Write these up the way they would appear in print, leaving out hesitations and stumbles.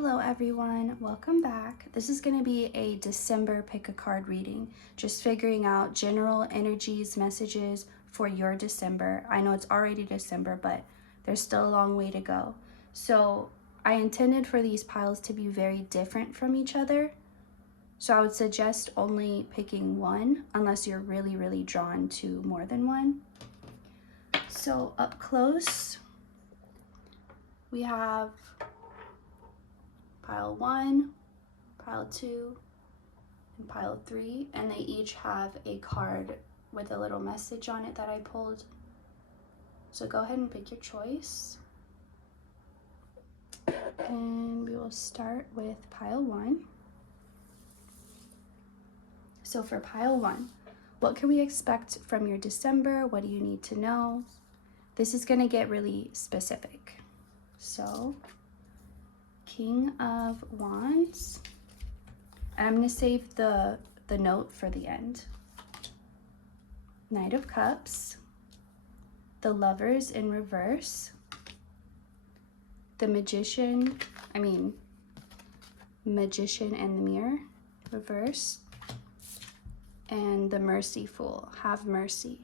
Hello everyone, welcome back. This is going to be a December pick a card reading, just figuring out general energies, messages for your December. I know it's already December, but there's still a long way to go. So I intended for these piles to be very different from each other. So I would suggest only picking one unless you're really drawn to more than one. So up close, we have pile 1, pile 2, and pile 3, and they each have a card with a little message on it that I pulled. So go ahead and pick your choice. And we will start with pile 1. So for pile 1, what can we expect from your December? What do you need to know? This is going to get really specific. So King of Wands, and I'm going to save the note for the end. Knight of Cups, the Lovers in reverse, the Magician and the Mirror, reverse, and the Merciful, have mercy.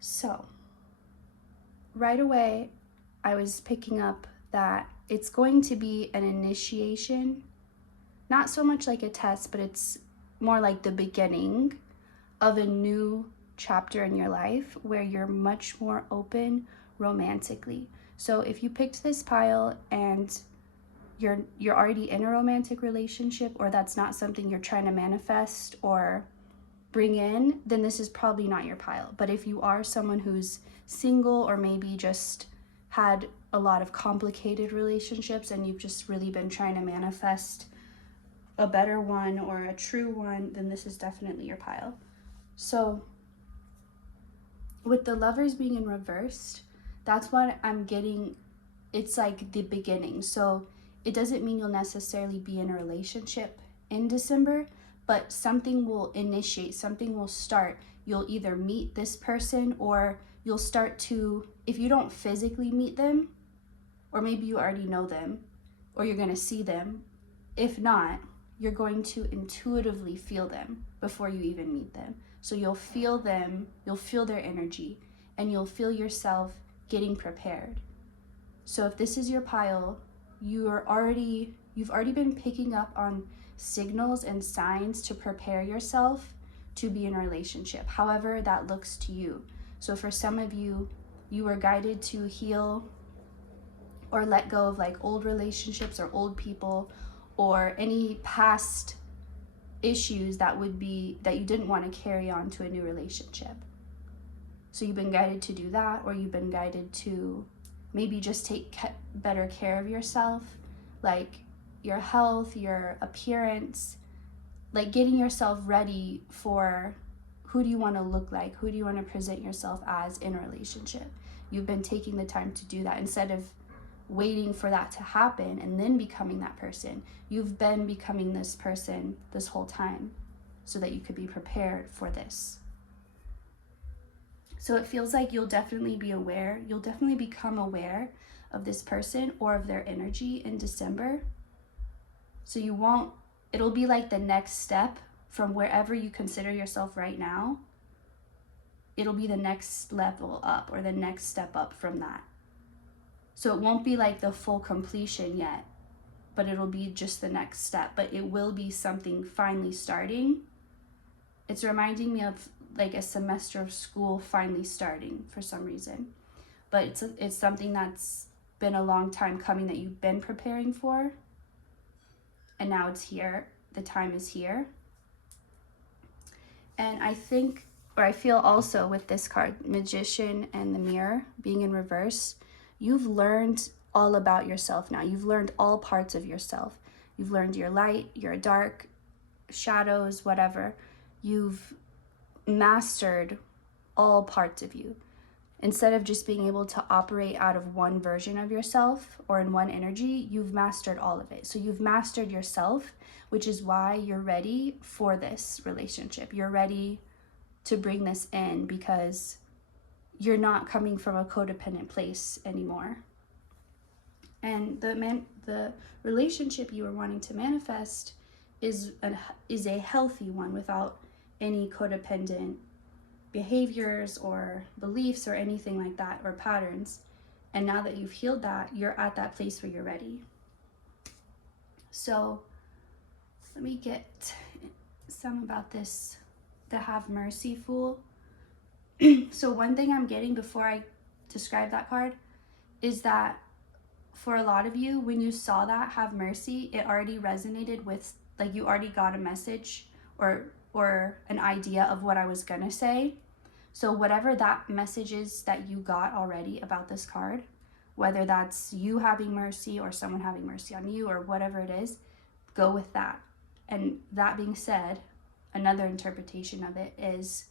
So right away, I was picking up that it's going to be an initiation, not so much like a test, but it's more like the beginning of a new chapter in your life where you're much more open romantically. So if you picked this pile and you're already in a romantic relationship, or that's not something you're trying to manifest or bring in, then this is probably not your pile. But if you are someone who's single, or maybe just had a lot of complicated relationships and you've just really been trying to manifest a better one or a true one, then this is definitely your pile. So with the Lovers being in reversed, that's what I'm getting. It's like the beginning. So it doesn't mean you'll necessarily be in a relationship in December, but something will initiate, something will start. You'll either meet this person, or you'll start to, if you don't physically meet them, or maybe you already know them, or you're going to see them. If not, you're going to intuitively feel them before you even meet them. So you'll feel them, you'll feel their energy, and you'll feel yourself getting prepared. So if this is your pile, you've already been picking up on signals and signs to prepare yourself to be in a relationship, however that looks to you. So for some of you, you were guided to heal or let go of like old relationships or old people, or any past issues that you didn't want to carry on to a new relationship. So you've been guided to do that, or you've been guided to maybe just take better care of yourself, like your health, your appearance, like getting yourself ready for who do you want to look like, who do you want to present yourself as in a relationship. You've been taking the time to do that instead of waiting for that to happen and then becoming that person. You've been becoming this person this whole time so that you could be prepared for this. So it feels like you'll definitely be aware, you'll definitely become aware of this person or of their energy in December. So it'll be like the next step from wherever you consider yourself right now. It'll be the next level up, or the next step up from that. So it won't be like the full completion yet, but it'll be just the next step. But it will be something finally starting. It's reminding me of like a semester of school finally starting for some reason. But it's something that's been a long time coming that you've been preparing for. And now it's here. The time is here. And I feel also with this card, Magician and the Mirror being in reverse, you've learned all about yourself now. You've learned all parts of yourself. You've learned your light, your dark, shadows, whatever. You've mastered all parts of you. Instead of just being able to operate out of one version of yourself or in one energy, you've mastered all of it. So you've mastered yourself, which is why you're ready for this relationship. You're ready to bring this in because you're not coming from a codependent place anymore. And the relationship you are wanting to manifest is a healthy one without any codependent behaviors or beliefs or anything like that, or patterns. And now that you've healed that, you're at that place where you're ready. So let me get some about this, the have mercy fool. So one thing I'm getting before I describe that card is that for a lot of you, when you saw that have mercy, it already resonated with, like, you already got a message or an idea of what I was gonna say. So whatever that message is that you got already about this card, whether that's you having mercy or someone having mercy on you or whatever it is, go with that. And that being said, another interpretation of it is,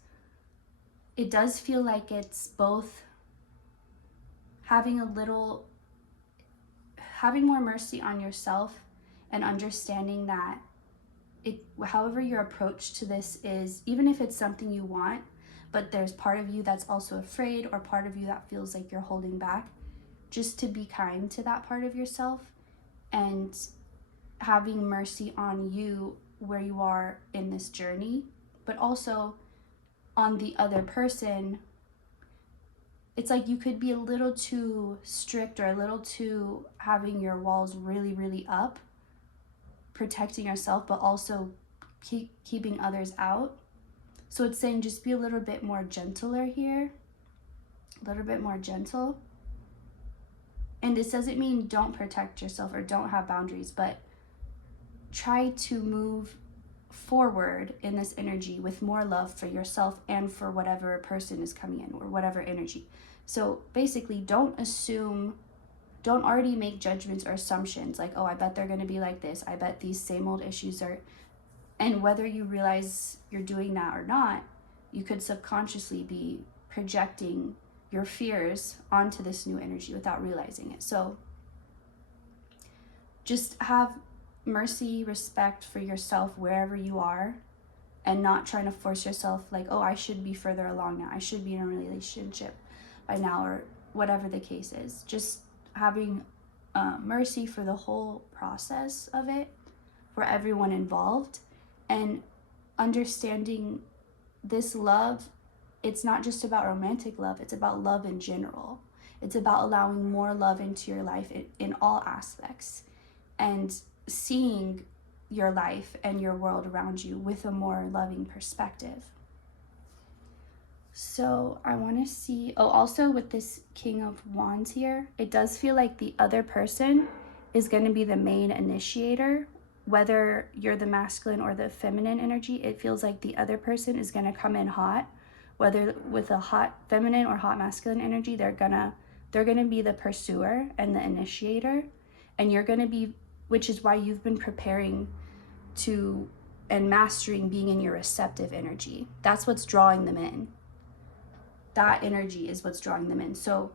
it does feel like it's both having more mercy on yourself and understanding that however your approach to this is, even if it's something you want, but there's part of you that's also afraid, or part of you that feels like you're holding back, just to be kind to that part of yourself and having mercy on you where you are in this journey, but also on the other person. It's like you could be a little too strict or a little too having your walls really, really up, protecting yourself, but also keeping others out. So it's saying just be a little bit more gentler here, a little bit more gentle. And this doesn't mean don't protect yourself or don't have boundaries, but try to move forward in this energy with more love for yourself and for whatever person is coming in, or whatever energy. So basically, don't already make judgments or assumptions like, oh, I bet they're going to be like this, I bet these same old issues are. And whether you realize you're doing that or not, you could subconsciously be projecting your fears onto this new energy without realizing it. So just have mercy, respect for yourself wherever you are, and not trying to force yourself like, oh, I should be further along now, I should be in a relationship by now, or whatever the case is. Just having mercy for the whole process of it, for everyone involved, and understanding this love, it's not just about romantic love, it's about love in general. It's about allowing more love into your life in all aspects, and seeing your life and your world around you with a more loving perspective. So I want to see, also with this King of Wands here, it does feel like the other person is going to be the main initiator. Whether you're the masculine or the feminine energy, it feels like the other person is going to come in hot. Whether with a hot feminine or hot masculine energy, they're gonna be the pursuer and the initiator, and you're gonna be, which is why you've been preparing to and mastering being in your receptive energy. That's what's drawing them in. That energy is what's drawing them in. So,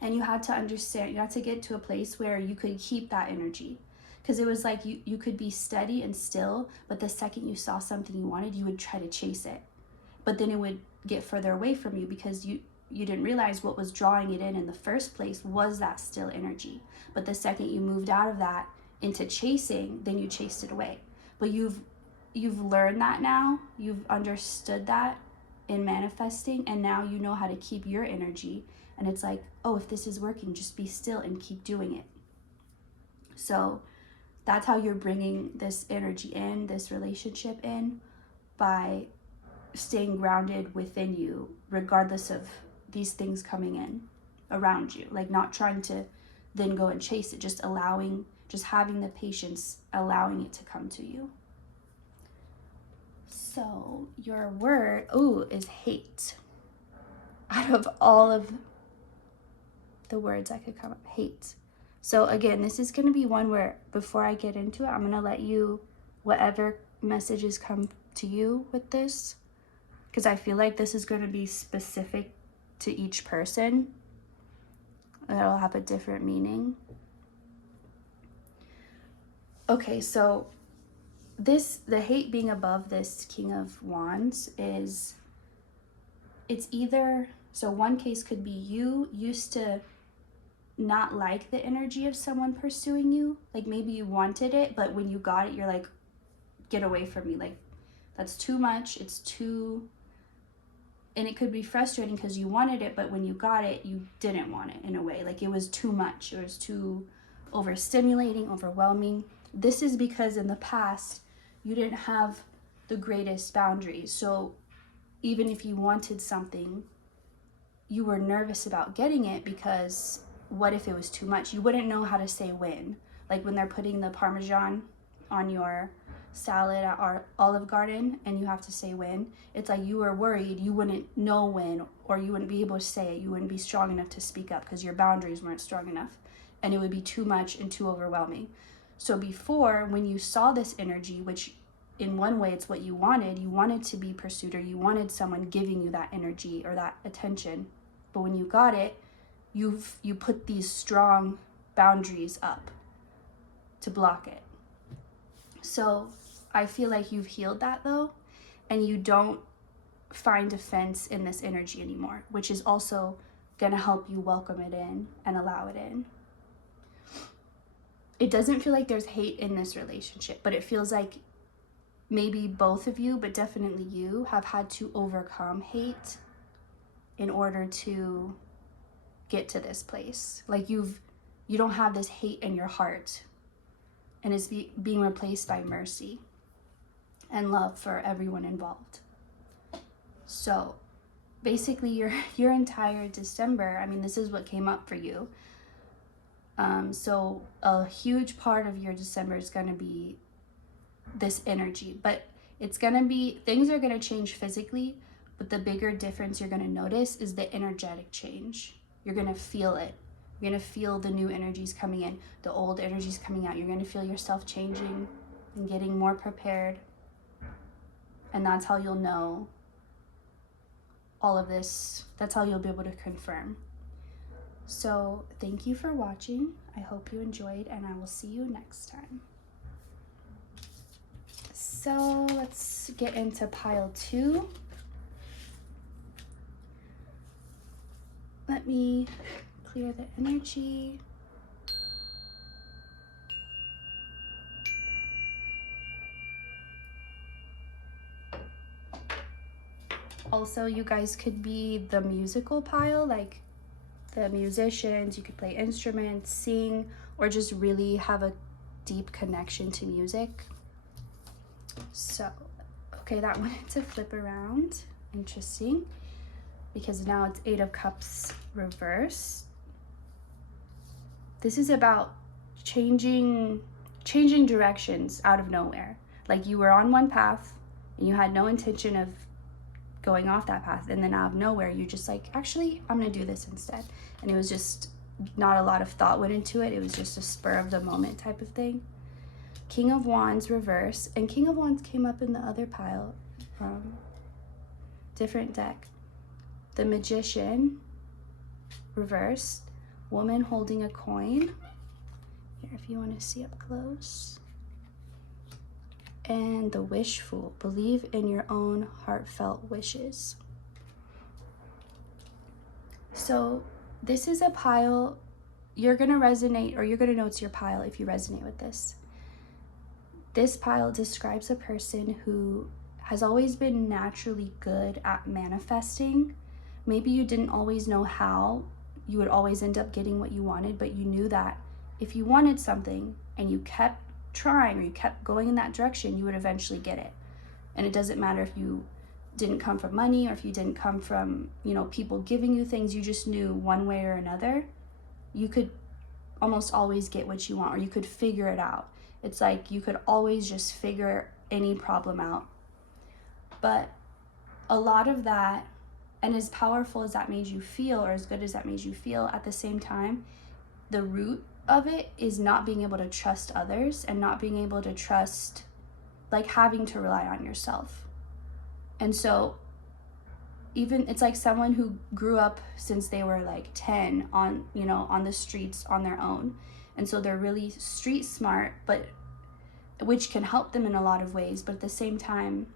and you had to understand, you had to get to a place where you could keep that energy. Because it was like you could be steady and still, but the second you saw something you wanted, you would try to chase it. But then it would get further away from you because you didn't realize what was drawing it in the first place was that still energy. But the second you moved out of that into chasing, then you chased it away. But you've learned that now, you've understood that in manifesting, and now you know how to keep your energy. And it's like, oh, if this is working, just be still and keep doing it. So that's how you're bringing this energy in, this relationship in, by staying grounded within you, regardless of these things coming in around you. Like, not trying to then go and chase it, just having the patience, allowing it to come to you. So your word, is hate. Out of all of the words I could come up, hate. So again, this is going to be one where, before I get into it, I'm going to let you, whatever messages come to you with this, because I feel like this is going to be specific to each person. It'll have a different meaning. Okay, so the hate being above this King of Wands it's either So one case could be you used to not like the energy of someone pursuing you. Like maybe you wanted it, but when you got it, you're like, get away from me. Like, that's too much. It's too... And it could be frustrating because you wanted it, but when you got it, you didn't want it in a way. Like it was too much. It was too overstimulating, overwhelming. This is because in the past, you didn't have the greatest boundaries. So even if you wanted something, you were nervous about getting it because what if it was too much? You wouldn't know how to say when. Like when they're putting the Parmesan on your salad at our Olive Garden and you have to say when, it's like you were worried you wouldn't know when, or you wouldn't be able to say it. You wouldn't be strong enough to speak up because your boundaries weren't strong enough, and it would be too much and too overwhelming. So before, when you saw this energy, which in one way it's what you wanted to be pursued, or you wanted someone giving you that energy or that attention, but when you got it, you put these strong boundaries up to block it. So I feel like you've healed that though, and you don't find offense in this energy anymore, which is also gonna help you welcome it in and allow it in. It doesn't feel like there's hate in this relationship, but it feels like maybe both of you, but definitely you, have had to overcome hate in order to get to this place. Like you don't have this hate in your heart, and it's being replaced by mercy and love for everyone involved. So basically your entire December, I mean, this is what came up for you. So a huge part of your December is going to be this energy, but it's going to be, things are going to change physically, but the bigger difference you're going to notice is the energetic change. You're going to feel it. You're going to feel the new energies coming in, the old energies coming out. You're going to feel yourself changing and getting more prepared. And that's how you'll know all of this. That's how you'll be able to confirm. So thank you for watching. I hope you enjoyed, and I will see you next time. So let's get into pile 2. Let me clear the energy. Also, you guys could be the musical pile, like the musicians. You could play instruments, sing, or just really have a deep connection to music. So, okay, that wanted to flip around. Interesting. Because now it's 8 of Cups reversed. This is about changing directions out of nowhere. Like you were on one path and you had no intention of going off that path, and then out of nowhere you're just like, actually I'm gonna do this instead. And it was just not a lot of thought went into it. It was just a spur of the moment type of thing. King of Wands reverse, and King of Wands came up in the other pile, different deck. The Magician reversed, woman holding a coin. Here, if you want to see up close. And the Wishful, believe in your own heartfelt wishes. So this is a pile, you're going to resonate, or you're going to know it's your pile if you resonate with this. This pile describes a person who has always been naturally good at manifesting. Maybe you didn't always know how you would always end up getting what you wanted, but you knew that if you wanted something and you kept trying, or you kept going in that direction, you would eventually get it. And it doesn't matter if you didn't come from money, or if you didn't come from, you know, people giving you things. You just knew one way or another you could almost always get what you want, or you could figure it out. It's like you could always just figure any problem out. But a lot of that, and as powerful as that made you feel, or as good as that made you feel, at the same time, the root of it is not being able to trust others, and not being able to trust, like having to rely on yourself. And so even, it's like someone who grew up since they were like 10 on, you know, on the streets on their own. And so they're really street smart, but which can help them in a lot of ways. But at the same time,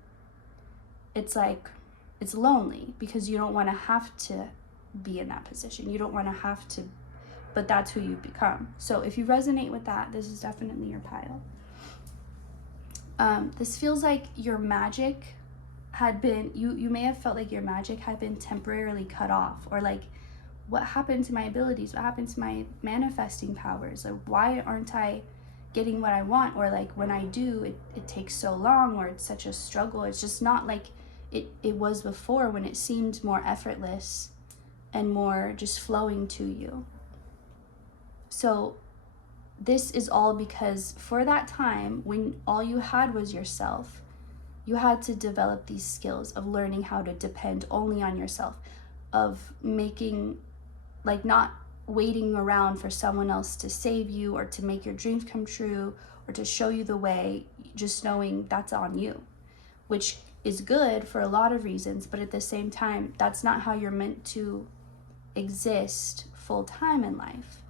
it's like, it's lonely because you don't want to have to be in that position. You don't want to have to, but that's who you've become. So if you resonate with that, this is definitely your pile. This feels like your magic had been, you may have felt like your magic had been temporarily cut off, or like, what happened to my abilities? What happened to my manifesting powers? Like, why aren't I getting what I want? Or like, when I do, it takes so long, or it's such a struggle. It's just not like it was before, when it seemed more effortless and more just flowing to you. So this is all because for that time when all you had was yourself, you had to develop these skills of learning how to depend only on yourself, of making, like, not waiting around for someone else to save you or to make your dreams come true or to show you the way, just knowing that's on you, which is good for a lot of reasons, but at the same time, that's not how you're meant to exist full time in life.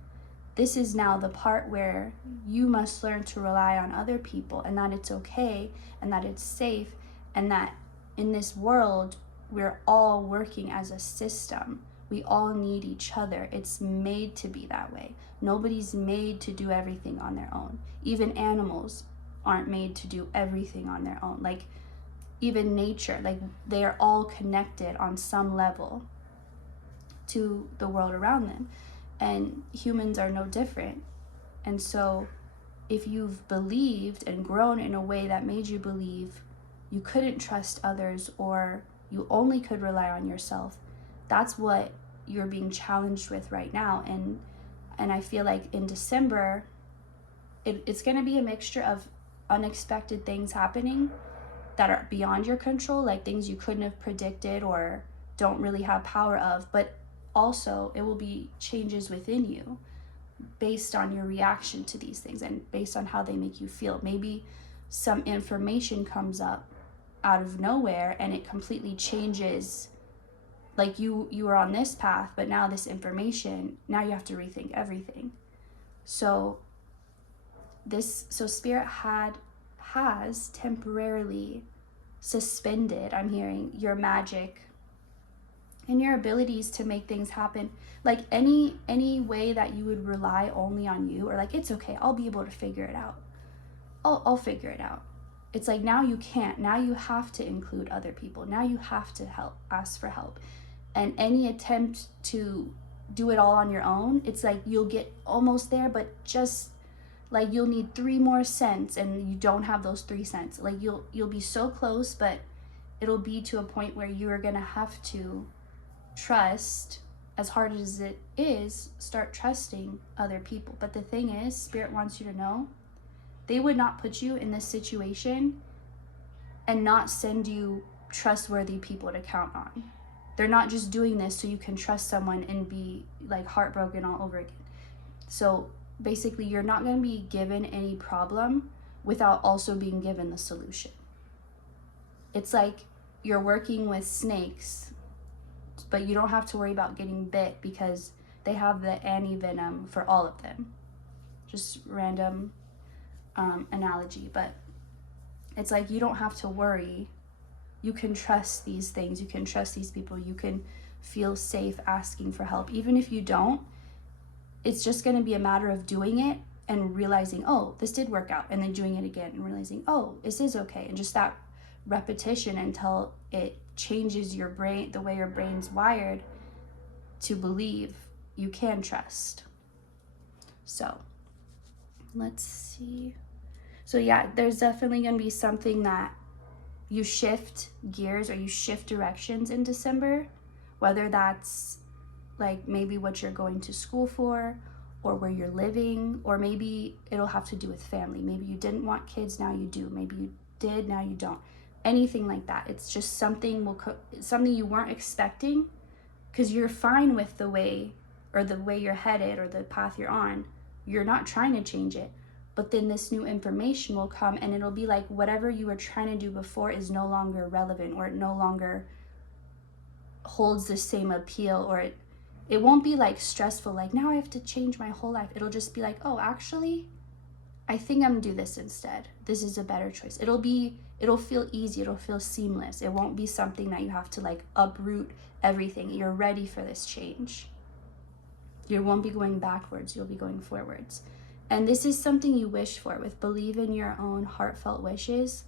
This is now the part where you must learn to rely on other people, and that it's okay, and that it's safe, and that in this world, we're all working as a system. We all need each other. It's made to be that way. Nobody's made to do everything on their own. Even animals aren't made to do everything on their own. Like, even nature, like, they are all connected on some level to the world around them. And humans are no different. And so if you've believed and grown in a way that made you believe you couldn't trust others, or you only could rely on yourself, that's what you're being challenged with right now. And I feel like in December, it's going to be a mixture of unexpected things happening that are beyond your control, like things you couldn't have predicted or don't really have power of, but also it will be changes within you based on your reaction to these things and based on how they make you feel. Maybe some information comes up out of nowhere and it completely changes, like you were on this path, but now this information, now you have to rethink everything. So Spirit has temporarily suspended, I'm hearing, your magic and your abilities to make things happen. Like any way that you would rely only on you, or like, it's okay, I'll be able to figure it out. I'll figure it out. It's like, now you can't. Now you have to include other people. Now you have to ask for help. And any attempt to do it all on your own, it's like you'll get almost there, but just like you'll need 3 more cents and you don't have those 3 cents. Like you'll be so close, but it'll be to a point where you are gonna have to trust, as hard as it is, start trusting other people. But the thing is, Spirit wants you to know, they would not put you in this situation and not send you trustworthy people to count on. They're not just doing this so you can trust someone and be like heartbroken all over again. So basically, you're not going to be given any problem without also being given the solution. It's like you're working with snakes, but you don't have to worry about getting bit because they have the anti-venom for all of them. Just random analogy, but it's like you don't have to worry. You can trust these things. You can trust these people. You can feel safe asking for help. Even if you don't, it's just going to be a matter of doing it and realizing, oh, this did work out, and then doing it again and realizing, oh, this is okay. And just that repetition until it changes your brain, the way your brain's wired to believe you can trust. So let's see. So yeah, there's definitely going to be something that you shift gears or you shift directions in December, whether that's like maybe what you're going to school for, or where you're living, or maybe it'll have to do with family. Maybe you didn't want kids, now you do. Maybe you did, now you don't. Anything like that. It's just something something you weren't expecting, because you're fine with the way you're headed or the path you're on. You're not trying to change it. But then this new information will come and it'll be like whatever you were trying to do before is no longer relevant, or it no longer holds the same appeal, or it won't be like stressful, like now I have to change my whole life. It'll just be like, oh, actually, I think I'm gonna do this instead. This is a better choice. It'll be it'll feel easy, it'll feel seamless. It won't be something that you have to like uproot everything. You're ready for this change. You won't be going backwards, you'll be going forwards. And this is something you wish for, with believe in your own heartfelt wishes.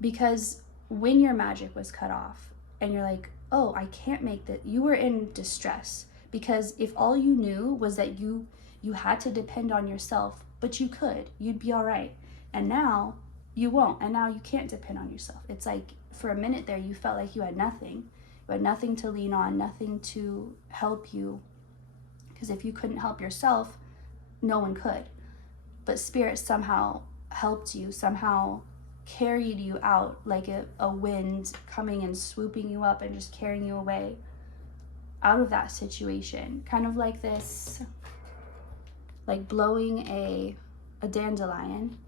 Because when your magic was cut off and you're like, oh, I can't make that, you were in distress. Because if all you knew was that you had to depend on yourself, but you could, you'd be all right. And now you won't, and now you can't depend on yourself. It's like for a minute there, you felt like you had nothing. You had nothing to lean on, nothing to help you. Because if you couldn't help yourself, no one could. But Spirit somehow helped you, somehow carried you out like a wind coming and swooping you up and just carrying you away out of that situation. Kind of like this, like blowing a dandelion.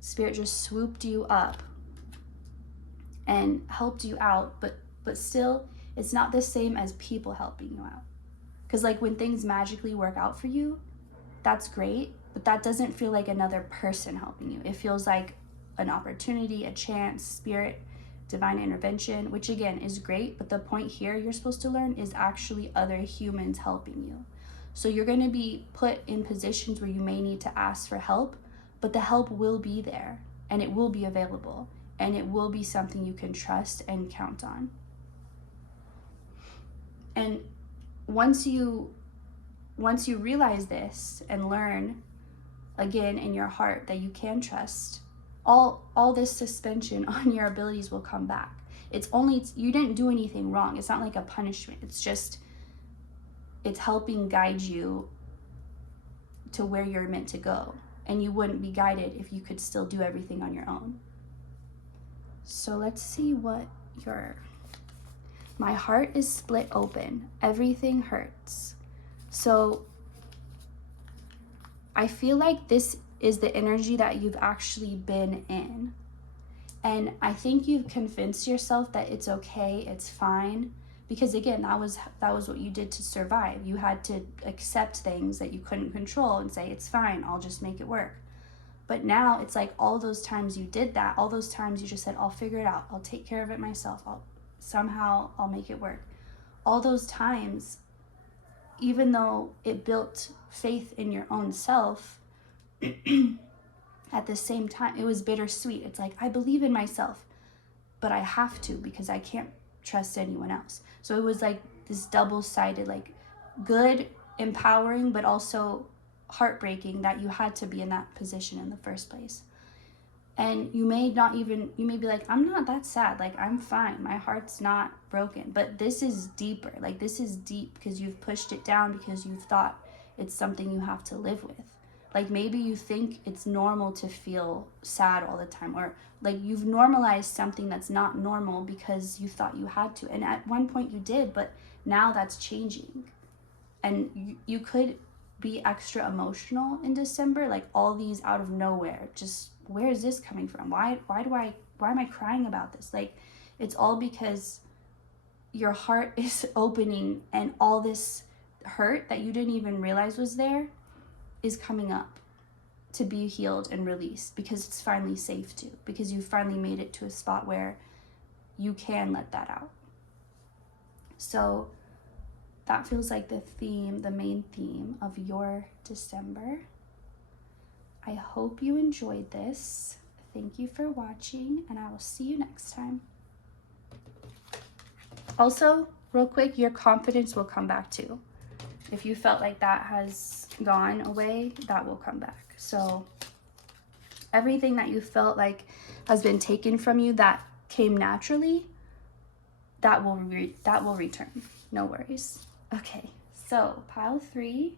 Spirit just swooped you up and helped you out, but still it's not the same as people helping you out. Because like when things magically work out for you, that's great, but that doesn't feel like another person helping you. It feels like an opportunity, a chance, Spirit, divine intervention, which again is great, but the point here you're supposed to learn is actually other humans helping you. So you're going to be put in positions where you may need to ask for help, but the help will be there and it will be available and it will be something you can trust and count on. And once you realize this and learn again in your heart that you can trust, all this suspension on your abilities will come back. You didn't do anything wrong. It's not like a punishment. It's helping guide you to where you're meant to go. And you wouldn't be guided if you could still do everything on your own. So let's see what my heart is split open. Everything hurts. So I feel like this is the energy that you've actually been in. And I think you've convinced yourself that it's okay, it's fine. Because again, that was what you did to survive. You had to accept things that you couldn't control and say, it's fine, I'll just make it work. But now it's like all those times you did that, all those times you just said, I'll figure it out, I'll take care of it myself, I'll make it work. All those times, even though it built faith in your own self, at the same time, it was bittersweet. It's like, I believe in myself, but I have to because I can't trust anyone else. So it was like this double-sided, like good, empowering, but also heartbreaking that you had to be in that position in the first place. And you may be like, I'm not that sad, like I'm fine, my heart's not broken. But this is deeper, like this is deep because you've pushed it down because you've thought it's something you have to live with. Like maybe you think it's normal to feel sad all the time, or like you've normalized something that's not normal because you thought you had to. And at one point you did, but now that's changing. And you could be extra emotional in December, like all these out of nowhere. Just, where is this coming from? Why am I crying about this? Like, it's all because your heart is opening and all this hurt that you didn't even realize was there is coming up to be healed and released because it's finally safe to, because you finally made it to a spot where you can let that out. So that feels like the main theme of your December. I hope you enjoyed this. Thank you for watching, and I will see you next time. Also, real quick, your confidence will come back too. If you felt like that has gone away, that will come back. So everything that you felt like has been taken from you that came naturally, that will return. No worries. Okay, so pile 3.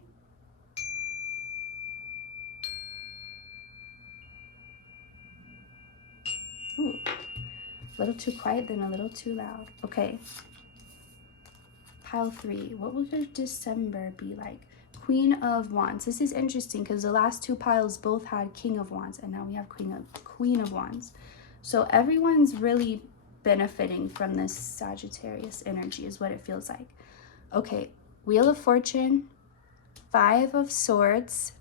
Ooh, a little too quiet, then a little too loud. Okay. Pile 3, what will your December be like? Queen of Wands. This is interesting because the last 2 piles both had King of Wands, and now we have Queen of Wands. So everyone's really benefiting from this Sagittarius energy is what it feels like. Okay, Wheel of Fortune, 5 of Swords,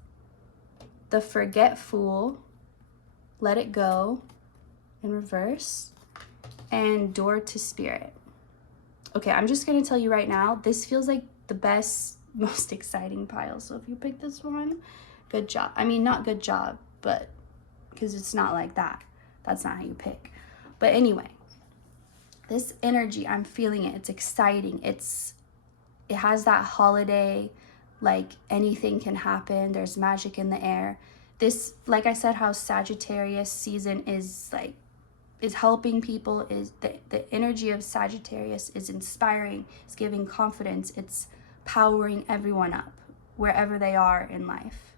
the Forget Fool, Let It Go, in reverse, and door to spirit. Okay, I'm just going to tell you right now, this feels like the best, most exciting pile. So if you pick this one, good job. I mean, not good job, but because it's not like that. That's not how you pick. But anyway, this energy, I'm feeling it. It's exciting. It has that holiday, like anything can happen. There's magic in the air. This, like I said, how Sagittarius season is like, is helping people, is the energy of Sagittarius is inspiring, it's giving confidence, it's powering everyone up wherever they are in life.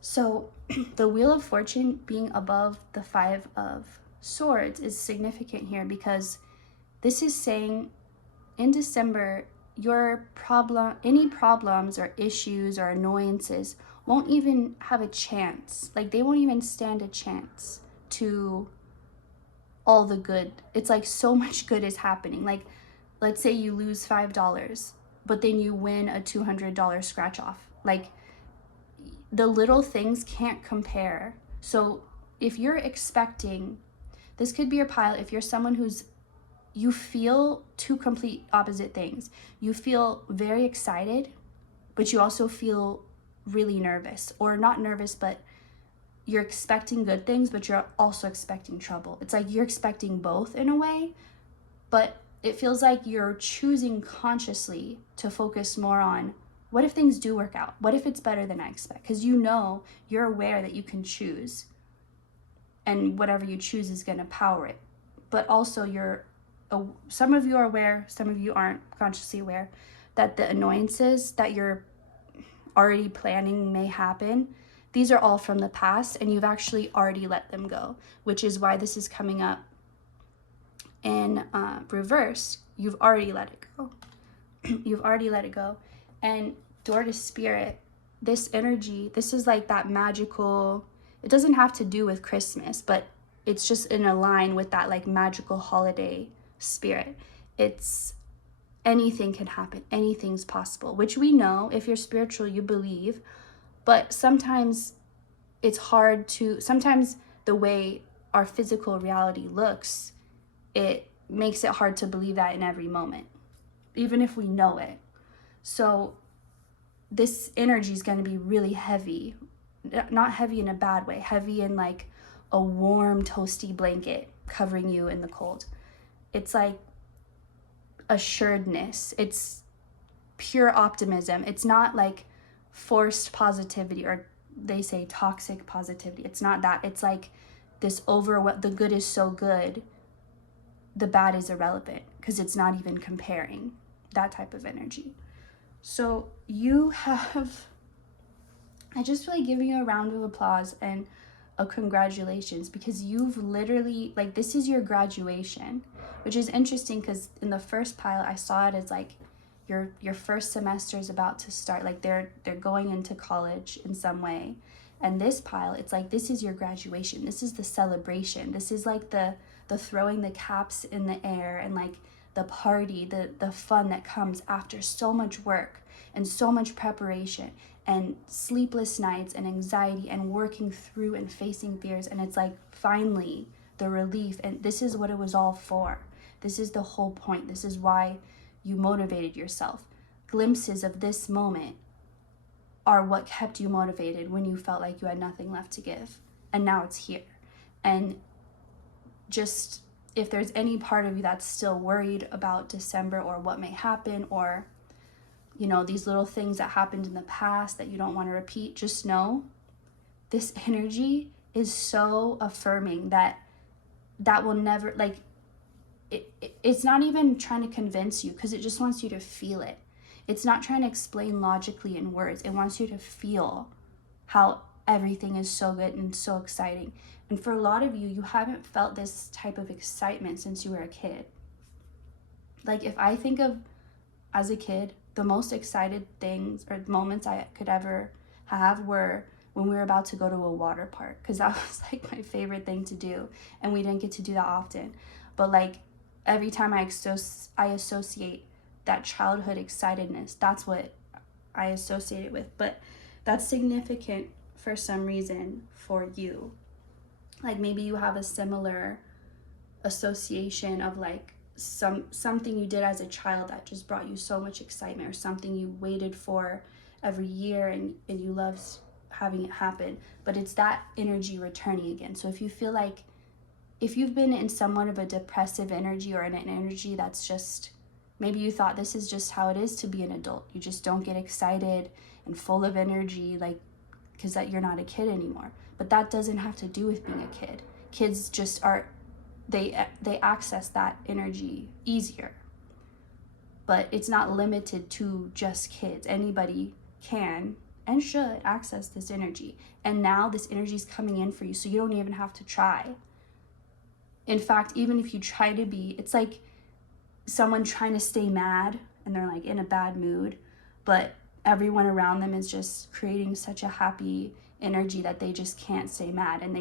So the Wheel of Fortune being above the Five of Swords is significant here, because this is saying in December, any problems or issues or annoyances won't even have a chance. Like, they won't even stand a chance to all the good. It's like so much good is happening. Like, let's say you lose $5, but then you win a $200 scratch off. Like, the little things can't compare. So if you're expecting, this could be your pile, if you're someone you feel two complete opposite things. You feel very excited, but you also feel really nervous, or not nervous, but you're expecting good things, but you're also expecting trouble. It's like you're expecting both in a way, but it feels like you're choosing consciously to focus more on, what if things do work out? What if it's better than I expect? Because you're aware that you can choose, and whatever you choose is going to power it. But also some of you are aware, some of you aren't consciously aware, that the annoyances that you're already planning may happen, these are all from the past, and you've actually already let them go, which is why this is coming up in reverse. You've already let it go. You've already let it go. And door to spirit, this energy, this is like that magical, it doesn't have to do with Christmas, but it's just in a line with that like magical holiday spirit. It's anything can happen, anything's possible, which we know. If you're spiritual, you believe. But sometimes sometimes the way our physical reality looks, it makes it hard to believe that in every moment, even if we know it. So this energy is going to be really heavy, not heavy in a bad way, heavy in like a warm, toasty blanket covering you in the cold. It's like assuredness. It's pure optimism. It's not like forced positivity, or they say toxic positivity. It's not that. It's like this what the good is so good, the bad is irrelevant, because it's not even comparing, that type of energy. So I just feel like giving you a round of applause and a congratulations, because you've literally, like, this is your graduation, which is interesting, because in the first pile I saw it as like your first semester is about to start, like they're going into college in some way. And this pile, it's like, this is your graduation, this is the celebration, this is like the throwing the caps in the air, and like the party, the fun that comes after so much work and so much preparation and sleepless nights and anxiety and working through and facing fears. And it's like finally the relief, and this is what it was all for. This is the whole point. This is why you motivated yourself. Glimpses of this moment are what kept you motivated when you felt like you had nothing left to give. And now it's here. And just, if there's any part of you that's still worried about December or what may happen, or, you know, these little things that happened in the past that you don't want to repeat, just know this energy is so affirming that will never, like, it's not even trying to convince you, because it just wants you to feel it. It's not trying to explain logically in words. It wants you to feel how everything is so good and so exciting. And for a lot of you, you haven't felt this type of excitement since you were a kid. Like, if I think of as a kid, the most excited things or moments I could ever have were when we were about to go to a water park, because that was like my favorite thing to do, and we didn't get to do that often. But like, every time I associate that childhood excitedness, that's what I associate it with. But that's significant for some reason for you. Like maybe you have a similar association of like something you did as a child that just brought you so much excitement, or something you waited for every year and you loved having it happen, but it's that energy returning again. So if you feel like, if you've been in somewhat of a depressive energy, or in an energy that's just, maybe you thought this is just how it is to be an adult, you just don't get excited and full of energy, like, because that you're not a kid anymore. But that doesn't have to do with being a kid. Kids just are, they access that energy easier. But it's not limited to just kids. Anybody can and should access this energy. And now this energy is coming in for you, so you don't even have to try. In fact, even if you try to be, it's like someone trying to stay mad and they're like in a bad mood, but everyone around them is just creating such a happy energy that they just can't stay mad, and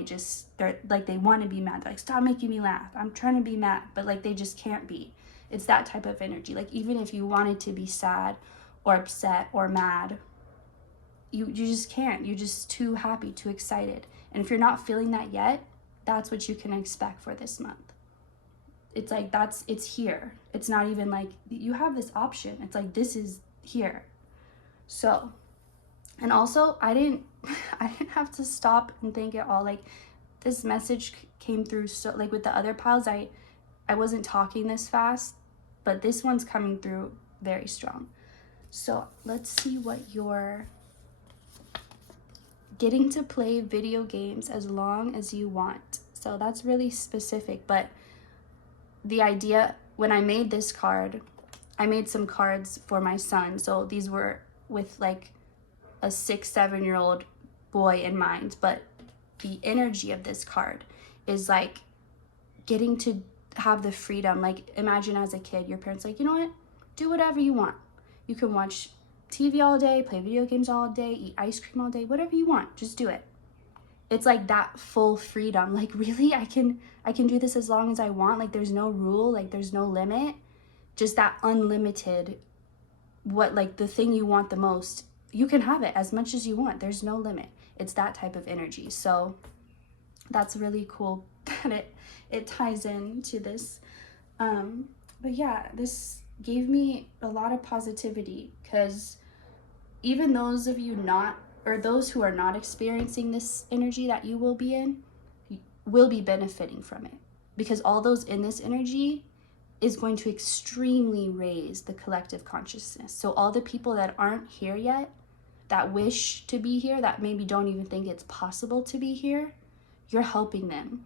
they're like, they want to be mad. They're like, stop making me laugh, I'm trying to be mad, but like they just can't be. It's that type of energy. Like even if you wanted to be sad or upset or mad, you just can't. You're just too happy, too excited. And if you're not feeling that yet, that's what you can expect for this month. It's like, it's here. It's not even like you have this option. It's like, this is here. So, and also I didn't have to stop and think it all. Like this message came through, so like with the other piles, I wasn't talking this fast, but this one's coming through very strong. So let's see what you're getting to play video games as long as you want. So that's really specific, but the idea, when I made this card, I made some cards for my son. So these were with like a 6-7-year-old boy in mind, but the energy of this card is like getting to have the freedom. Like imagine as a kid, your parents like, you know what, do whatever you want. You can watch TV all day, play video games all day, eat ice cream all day, whatever you want, just do it. It's like that full freedom. Like really, I can do this as long as I want. Like there's no rule, like there's no limit, just that unlimited, what, like the thing you want the most, you can have it as much as you want. There's no limit. It's that type of energy. So that's really cool that it ties into this. But yeah, this gave me a lot of positivity, because even those of you not, or those who are not experiencing this energy that you will be in, will be benefiting from it, because all those in this energy is going to extremely raise the collective consciousness. So all the people that aren't here yet, that wish to be here, that maybe don't even think it's possible to be here, you're helping them.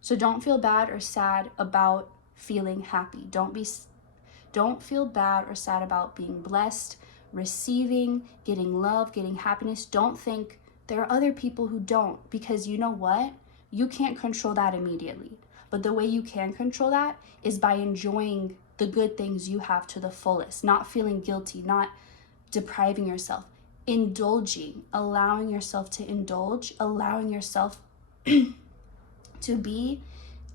So don't feel bad or sad about feeling happy. Don't feel bad or sad about being blessed, receiving, getting love, getting happiness. Don't think there are other people who don't, because you know what? You can't control that immediately. But the way you can control that is by enjoying the good things you have to the fullest, not feeling guilty, not depriving yourself, indulging, allowing yourself to indulge, allowing yourself to be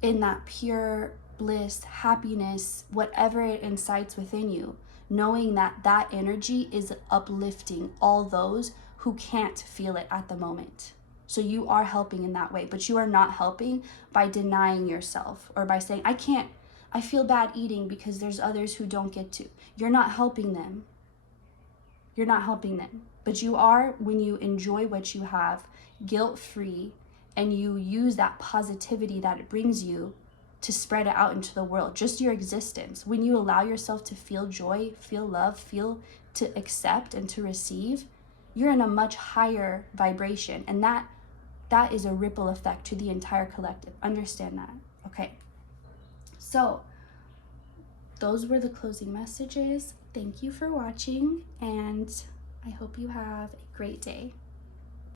in that pure bliss, happiness, whatever it incites within you, knowing that that energy is uplifting all those who can't feel it at the moment. So you are helping in that way, but you are not helping by denying yourself or by saying, I feel bad eating because there's others who don't get to. You're not helping them. You're not helping them. But you are when you enjoy what you have, guilt-free, and you use that positivity that it brings you to spread it out into the world, just your existence. When you allow yourself to feel joy, feel love, feel to accept and to receive, you're in a much higher vibration, and that is a ripple effect to the entire collective. Understand that. Okay. So those were the closing messages. Thank you for watching, and I hope you have a great day.